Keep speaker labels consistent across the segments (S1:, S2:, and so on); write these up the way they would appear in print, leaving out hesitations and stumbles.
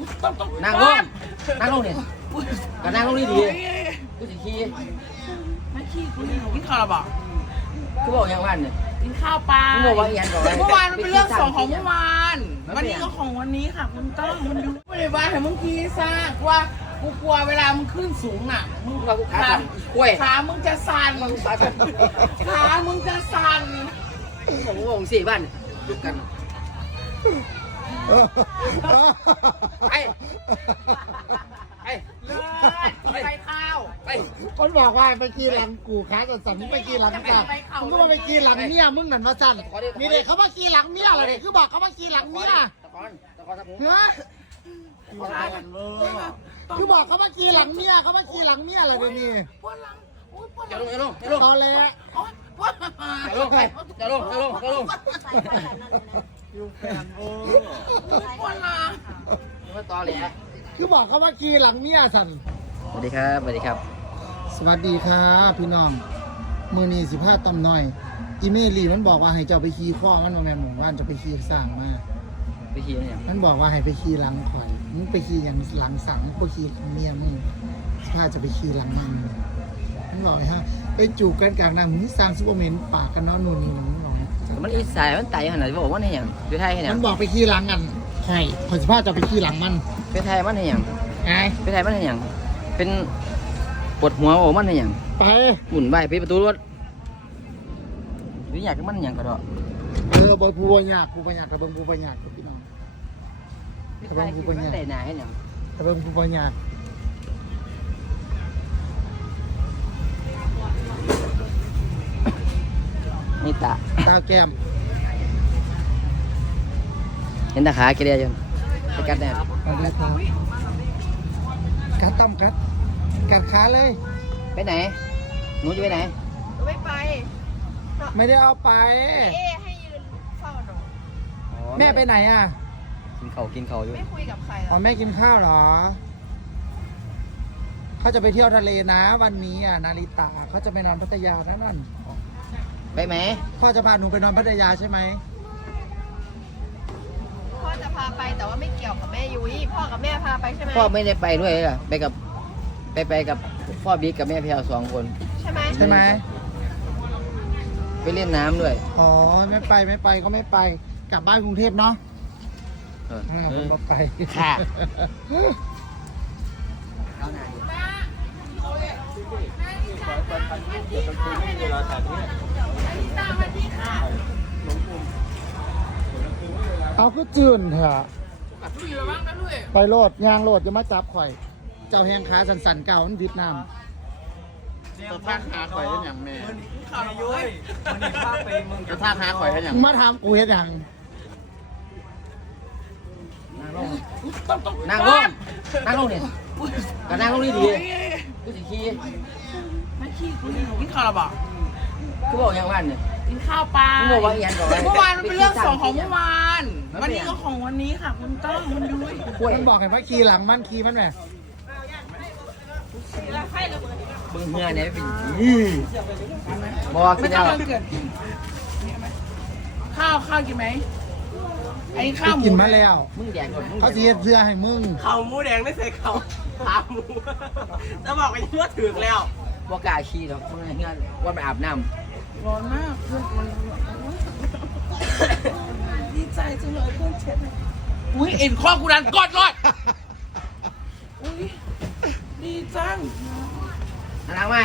S1: นั่งลงนั่งลงเนี่ยก็นั่งลงดีดีกูจะขี้
S2: ไม่ขี้กูนี่กินข้าวหรอบอก
S1: กูบอกยังวันเนี่ย
S2: กินข้าวปลา
S1: กูบอกว่าอย่างก่อน
S2: เมื่อวานมันเป็นเรื่องสองของเมื่อวานวันนี้ก็ของวันนี้ค่ะคุณต้องมันดูไม่ได้ว่าแต่มึงขี้ซ่าว่ากูกลัวเวลามึงขึ้นสูงน่ะมึงขามึงจะสั่นขามึงจะสั่น
S1: ผมงงสี่บ้านลุกกันไปไปข้าวไป
S3: คนบอกว่าไปกีหลังกูค้าสั่นมึงไปกีหลังจ้ะมึงก็มาไปกีหลังเมียมึงนั่นมาสั่นนี่เด็กเขามากีหลังเมียอะไรคือบอกเขามากีหลังเมียเฮ้ยคือบอกเขามากีหลังเมียเขามากีหลังเมียอะไรเดี๋ยวนี้
S1: จะลง
S3: ตอนเลย
S1: จะลงไปจะลง
S3: อยู่แฟน
S1: ตอแหล
S3: คือบอกเขามากีหลังเมียสั่น
S1: สวัสดีครับสวัสดีครับ
S3: สวัสดีครับพี่น้องมือนี15 ตำหน่อยอีเมลีมันบอกว่าให้เจ้าไปขี่ข้อมันว่าแม่หมู่บ้านจะไปขี่สั่งมา
S1: ไปขี่อะไร
S3: มันบอกว่าให้ไปขี่หลังข่อยมึงไปขี่อย่างหลังสั่งมึงไปขี่เมียมึงถ้าจะไปขี่หลังมันบอกฮะไปจูบกันกลางน้ำมึงสร้างซุปเปอร์แมนปากกันเนาะนู่นนี่
S1: มันอีสายมันไต่ขนาดบอกว่าเนี่ยอย่างดูไทยเนี่ย
S3: มันบอกไปขี่หลังกันใช่ข่อยสิพาจะไปขี่หลังมัน
S1: ไปไทยมันเนี่ยอย่าง
S3: ไง
S1: ไปไทยมันเนี่ยอย่างเป็นปวดหัวบอกมันเนี่ยอย่าง
S3: ไป
S1: หมุนใบปิดประตูรถหรืออยากให้มันอย่างก็ได้
S3: บอยผู้บอยยากผู้บอยยากกระเบื้องผู้บอยยากพี่น้อง
S1: กระเบื้องผู้บอยยากแต่ไหนเนี่ย
S3: กระเบื้องผู้บอยยาก
S1: นี่ตา
S3: แก้ม
S1: เห็นตาขาเกลียจนไปกัดแน่
S3: กัดต้อมกัดขาเลย
S1: ไปไหนหนูจะไปไหน
S2: ไม่ไป
S3: ไม่ได้เอาไป
S2: ให้ยืนเฝ้าหนู
S3: แม่ไปไหนอ่ะ
S1: กินเขาอยู่
S2: ไม่คุยกับใคร
S3: อ๋อแม่กินข้าวเหรอเขาจะไปเที่ยวทะเลนะวันนี้อ่ะนาริตะเขาจะไปนอนพัทยานั่น
S1: ไปไหม
S3: พ่อจะพาหนูไปนอนพัทยาใช่ไหม
S2: พ่อจะพาไปแต่ว่าไม่เกี่ยวกับแม่ยุ้ยพ่อกับแม่พาไปใช่ไหม
S1: พ่อไม่ได้ไปด้วยเหรอไปกับพ่อบิ๊กกับแม่แพรว2 คน
S2: ใช่ไหม
S1: ไปเล่นน้ำด้วย
S3: อ๋อไม่ไปก็ไม่ไปกลับบ้านกรุงเทพเนาะผมไป
S1: ค่ะ
S3: เอาก็จืนเถอะไปโลดยางโลดจะมาจับข่อยเจ้าแหงขาสันๆเก่ามันดิดน้ำ
S4: จะท่าขาข่อยได้อย่างแม่
S2: ข่าวยุ้ยมันมีภาพไปมึง
S4: จะท่าขาข่อยได้อย่าง
S3: มาทำกูเฮ็ดอย่าง
S1: นั่งลงเนี่ยก็นั่งลงดีดีกูจะขี้
S2: ไม่ขี้กูนี่กินข้าวหรอบอก
S1: กูบอกยังวันเนี่ย
S2: กินข้าวปลา
S1: กูบอกว่าอย่างก่อน
S2: เมื่อวานมันเป็นเรื่องสองของเมื่อวานวันนี้ก็ของวันนี้ค่ะคุณต้องมันดู
S3: มันบอกเห็นว่าขี่หลังมันขี่มันแหม
S1: มึงเฮียเนี่ยเป็นบอกกินแล้ว
S2: ข้าวกินไหมไอ้ข้าว
S3: กินมาแล้ว
S1: มึงแดงก่อน
S3: เขาเสียเสื้อให้มึง
S2: ข้าวหมูแดงไม่ใส่ข้าวขาหมูจะบอกไปเมื่อถึงแล้ว
S1: บอกกาขี้หรอกมึงเฮียว่าไปอาบน้
S2: ำร้อนมากเพื่อนมันดีใจจังเลยเพื่อนเช็ดอุ้ยเอ็นข้อกูดันกอดเลยอุ้ยดีจัง
S1: อะไรมา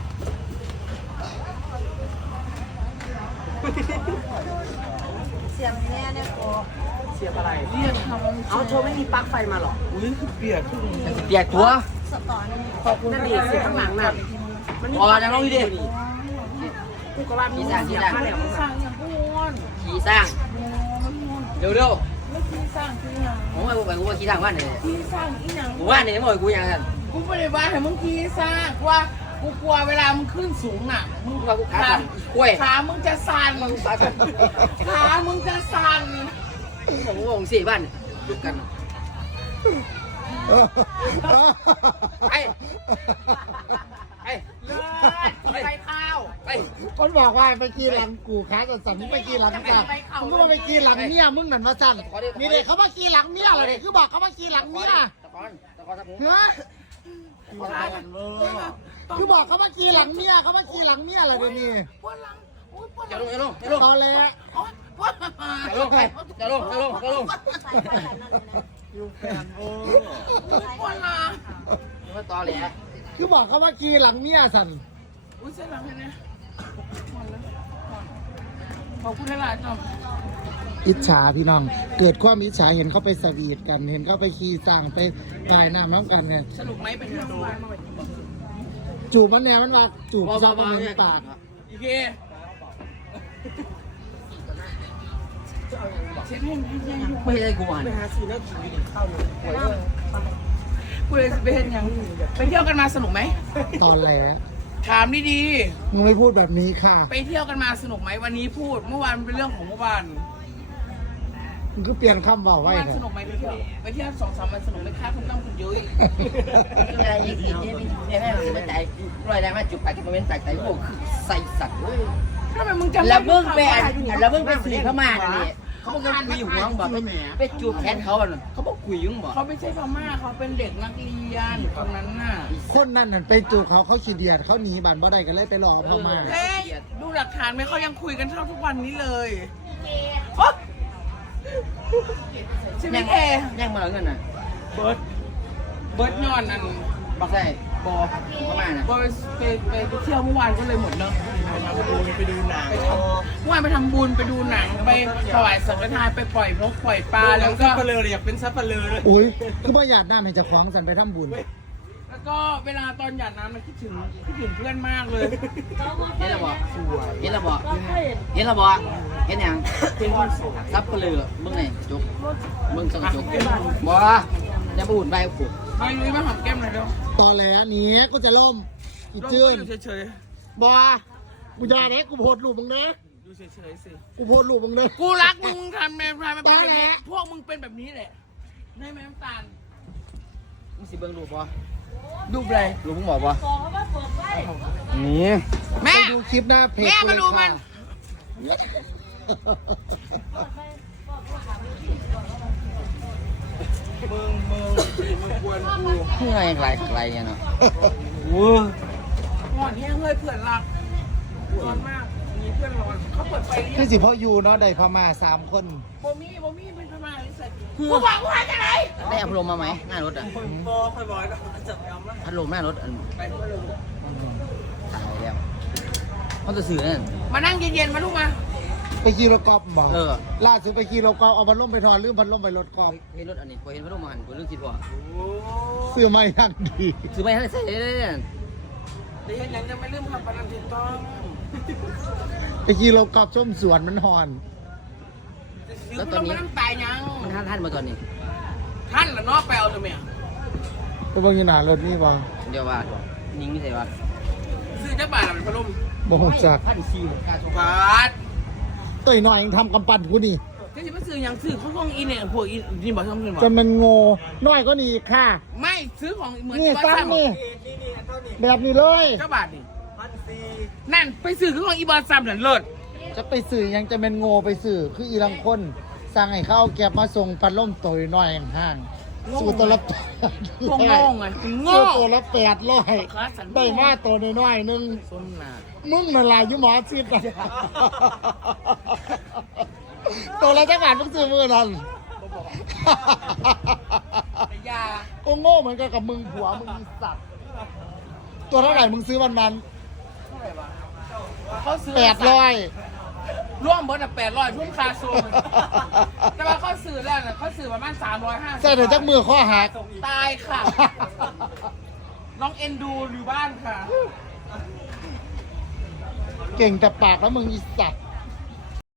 S2: เสียงแน่เนี่ยโกเสียบอะไรเรียกทำเอาโชว์ไม่มีปลั๊กไฟมาหรออุ้ยคือเปียก
S1: ตัว
S2: สตอนขอบคุณนั่นดีเสียข้างหลังน่ะ
S1: อ๋อจะลงดิ
S2: กูก็ว่ามีสร้างมาแล้วสร้างอย่างอ้วน
S1: ขี่สร้างเร็ว
S2: ไม่ขี่สร้างคือหยัง
S1: ผมว่าขี่สร้างว่านเนี่ย
S2: ขี่สร้างอีหยัง
S1: ว่านเนี่ยหมดกูยังไง
S2: กูไม่ได้ว่าให้มึงขี่สร้างว่ากูกลัวเวลามึงขึ้นสูงน่ะมึงขามึงจะสั่นขามึงจะสั่น
S1: ผมงงสี่บ้านลุกกันไปข้าวไป
S3: คนบอกว่าไปขี่หลังกูค้าสั่นมึงไปขี่หลังจ้ะมึงก็มาไปขี่หลังเมียมึงนั่นมาสั่นนี่เด็กเขามาขี่หลังเมียอะไรคือบอกเขามาขี่หลังเมีย
S1: ตะกอนครับผม
S3: เฮ้ยคือบอกเขามาขี่หลังเมียเขามาขี่หลังเมียอะไรเดี๋ยวนี้
S2: ปวดหลังโอ้ยปวดห
S1: จะ
S2: ลัง
S1: ลงจะลงจะลง
S3: ตอแหล
S2: โอ๊ยปวดหลัง
S1: จะลงไปจะลงจะลงจะลง
S4: อยู่แฟนโอ้
S2: ปวดหลัง
S1: มาต่อแหละ
S3: คือบอกเขามาขี่หลังเมียสั่น
S2: อุ้ยเส้นหลังเลยนะปวดแล้วขอบคุณหลายๆจ้ะ
S3: อิจฉาพี่น้อง เกิดความอิจฉาเห็นเขาไปสวีทกัน เห็นเขาไปขี่สั่งไปปลายน้ำน้ำกันเนี่ย
S2: สนุกไหมไปเที่ยวบ้านมา
S3: จูบมันแนวมันว่าจูบชอบมันในปาก
S2: อีเคเช็ดให้ยังอยู่
S1: ไม่ได้กูอ่าน
S2: กูเลยไปเห็นยังไปเที่ยวกันมาสนุกไหม
S3: ตอนแหล
S2: ถามดี
S3: มึงไม่พูดแบบนี้ค่ะ
S2: ๆไปเที่ยวกันมาสนุกไหมวันนี้พูดเมื่อวานเป็นเรื่องของเมื่อวาน
S3: มึงก็เปลี่ยนคำบอก
S2: เมื่
S3: ไว้
S2: อวาน
S3: เถ
S2: สนุ
S3: อะ
S2: กไหมไปเที่ยว2-3 วันสนุกไหมคะคุณต้องคุณเยอะอีก
S1: อะไรอีกเนี่ยแม่ไม่ใจรอยแรงมาจุกไปที่มันเป็นแตกใจพวกใส่สัตว์เว้ย
S2: ทำไมมึงจำ
S1: แล้วเบิ้งไปแล้วเบิ้งไปสีพม่านี่เขาบอกว่าคุยหัวบอกไปจูบแขนเขาอ่ะเขาบอกคุยยุ่งบอก
S2: เขาไม่ใช่พม่าเขาเป็นเด็กนักเรียนคนนั้นน่ะ
S3: คนนั้นน่ะไปจูบเขาขี้เดียดเขาหนีบ้านบ่ได้กันเลยไปหลอกเขามา
S2: เฮ้ยดูหลักฐานไหมเขายังคุยกันเท่าทุกวันนี้เลยโอ๊ะใช่ไหมแก
S1: ย่างมาเงินน่ะ
S2: เบิร์ดย้อนอัน
S1: บอกใช่บอพม่าน่ะ
S2: บอไปเที่ยวเมื่อวานก็เลยหมดเนาะ
S4: ไปดูหนัง
S2: เมื่อวานไปทำบุญไปดูหนังไปถวายสังฆทานไปปล่อยนกปล่อยปลาแล้วก็
S4: ซับเปลืออยากเป็นซับเปลือเลย
S3: โอ้ยคือบ่อยากน้ำให้เจะคล้าของสันไปทำบุญ
S2: แล้วก็เวลาตอนหยาดน้ำมันคิดถึงเพื่อนมากเลย
S1: เห็นแล้วบอกเห็นแล้วบอกเห็นแล้วบอกเห็นยังซับเปลือมึงไงจุกมึงสังจุกบอจะพูดไปปุ๊บ
S2: ไปลุยมาหอมแก้มหน่อยเร็ว
S3: ตอนแหลนี้ก็จะล่มอี
S2: ลง
S3: จื้
S2: ก็
S3: น
S2: อยู่เฉย
S3: บอกูจะเนี้กูโพดรูปมึงนะ
S2: ๆอยู่เฉยๆสิ
S3: กูโพดรูปมึงนะ
S2: กูรักมึงทำเป็นแบบนี้พวกมึงเป็นแบบนี้แหละได้ไหมน้ำตาล
S1: มึงสิเบิ้งรูปบอ
S2: ดูเลย
S1: รูปมึงบอกบอนี่
S2: แม่
S3: ไปดูคลิปหน้าเพจ
S2: แม่มาดูมัน
S4: มึงกวนกู
S1: เมื่อยไรเนี่ยเนาะ
S2: ร้อนแห้งเลยเพื่อนรักร้อนมากมีเพื่อนร้อนเขาเปิดไฟเรีย
S3: นี่
S2: ก
S3: สิพ่ออยู่เนาะได้พม่า3 คน
S2: โบมี่เป็นพม่าเลยเสร็จกูหวังว่าจะไหน
S1: ได้เอาพัดลมมาไหมหน้ารถอ่ะ
S4: บอคอยบอกจับยำละ
S1: พัดลมหน้ารถอันตายแล้วเขาจะสื่อนั่น
S2: มานั่งเย็นๆมาลูกมา
S3: ไปขี่รถกอล์ฟบอก
S1: เออ
S3: ล่าสุดไปขี่รถกอล์ฟเอาพัดลมไปถอดลืมพัดลมไปรถกอล์ฟ
S1: เห็นรถอันนี้พอเห็นพัดลมมาหันกูเรื่องคิดว่า
S3: เสื้อไม่ยังดี
S1: ซื้อไม่ให้ใส่เลย
S2: เดี๋ยวเห็นยังจะไม่ลืมคำประนันถูกต้อง
S3: ไปขี่รถกอล์ฟชมสวนมันหอน
S2: แล้วตอนนี้น้ำตายยัง
S1: มันท่านมาตอนนี้
S2: ท่านละเนาะไปเอาทำไม
S3: ก็บอกอยู่หนารถนี่บ่
S1: เดี๋ยวว่านิ่งไม่ใช่ว่า
S2: ซื้อเจ้าบ่าวเป็นพัดลม
S3: บ่ฮู้จัก
S1: พันซีกาชก
S2: บาท
S3: ต่อยหน่อยยังทำกำปั้นกูนี่
S2: ก็จะไปซื้อยังซื้อเขาของอีเนี่ยพวกอีนี่บอกทำเงินบอ
S3: จนมันโง่น้อยก็นี่ค่ะ
S2: ไม่ซื้อของเหมือน
S3: นี่
S2: ที่
S3: ซ้ำนี่
S4: นี่เท่านี้
S3: แบบนี้เลย
S2: เจ้าบาทนี่
S4: 1,400
S2: นั่นไปซื้อของอีบอลซัมนั่นเลิศ
S3: จะไปสื่อยังจะเป็นโง่ไปสื่อคืออีลังคนสั่งให้เขาเอาแก็บมาส่งปัดล่มต่อยหน่อยห่างๆสู่ตัวละ
S2: พวกโง่ไงโง่
S3: สู่ตัวละ800
S2: คลาสสัน
S3: ได้มาตัวน้อยๆนึง
S1: ส้นหนา
S3: มึงน่ะลายอยู่หมอชิดอะตัวละจังหวัดมึงซื้อมือนั่น
S2: ยา
S3: ก็โง่เหมือนกันกับมึงผัวมึงอีสัตว์ตัวเท่าไหร่มึงซื้อวันนั้น
S2: เขาซื้อ
S3: 800
S2: ร่วมเบิร์ด800ทุ่มคาซูมแต่ว่าเขาซื้อแล้วน่ะเขาซื้อประมาณ350
S3: ใส่เดี๋ยวจักมือข้อหัก
S2: ตายค่ะ น้องเอ็นดูอยู่บ้านค่ะ
S3: เก่งแต่ปากแล้วมึงอีสัตว์